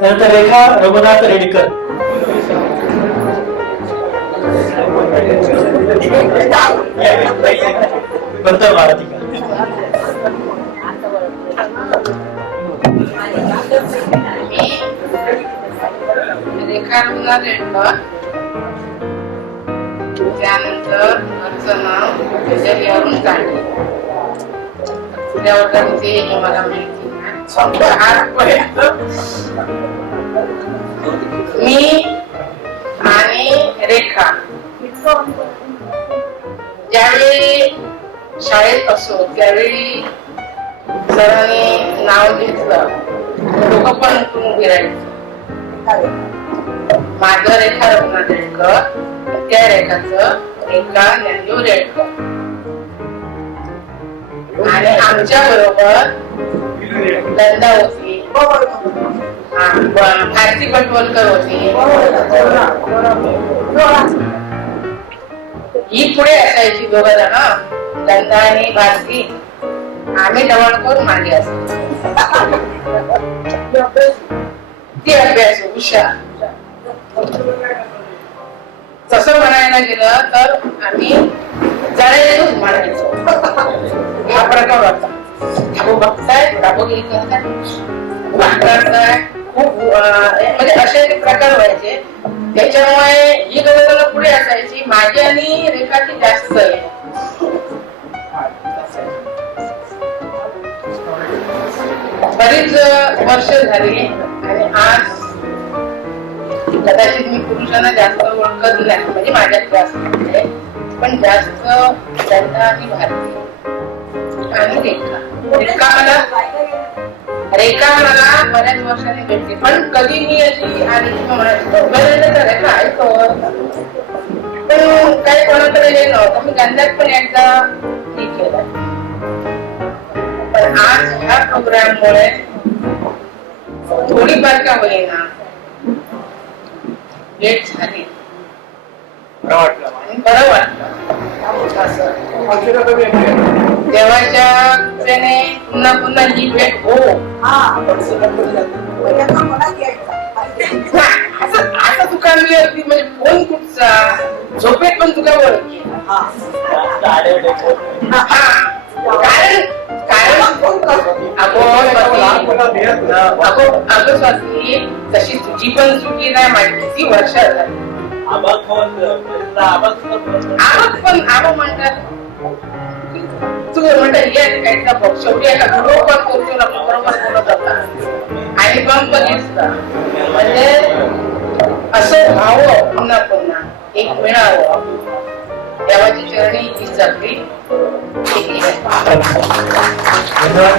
त्यानंतर रेखा रघुनाथ रेडकर. भारती रेखा रघुनाथ रेडकर. त्यानंतर त्याच्यावरून काढले पुढल्या वर्गात ते हे मला माहिती नाही. ज्यावेळी शाळेत असो त्यावेळी सरांनी नाव घेतलं लोक पण उठून उभे राहायचे. माझं रेखा रत्ना रेडकर त्या रेखाचं रेखा ज्ञानदेव रेडकर आणि आमच्या बरोबर नंदा होती. भारती पटवलकर होती. ही पुढे असायची दोघ जण नंदा आणि भारती आम्ही डबल करून मागे असायचो ती अभ्यास हुशार. तसं म्हणायला गेलं तर आम्ही जरा म्हणायचो हा प्रकार होता. ठाकू बघताय ठाकूगिरी करताय. वाटताय खूप म्हणजे असे प्रकार व्हायचे. त्याच्यामुळे ही गवत पुढे असायची. माझी आणि रेखाची जास्त बरीच वर्ष झाली आणि आज कदाचित मी पुरुषांना जास्त ओळखत नाही म्हणजे माझ्यात जास्त पण जास्त त्यांना आणि भारती आणि रेखा. रेखा मला रेखा मला बऱ्याच वर्षांनी भेटली पण कधी मी अशी आली की म्हणायची तर रेखा ऐकतो पण काही कोणाकडे हे नव्हतं मी गंधात पण एकदा हे केलं. पण आज ह्या प्रोग्राम मुळे थोडीफार का होईना लेट झाली. बरं वाटलं. असं देवाच्या कृपेने पुन्हा पुन्हा ही भेट हो. असं असं अगदी म्हणजे फोन कुठचा झोपेत पण ओळखी कारण कारण अगो स्वाती, तशी तुझी पण चुकी नाही माझी किती वर्ष झाली. आवक पण म्हणतात. तू म्हणतात ये काहीचा बघ शेवटी एका पण करतो ना पुन्हा पुन्हा एक मिळावं देवाची चरणी ही चालली धन्यवाद.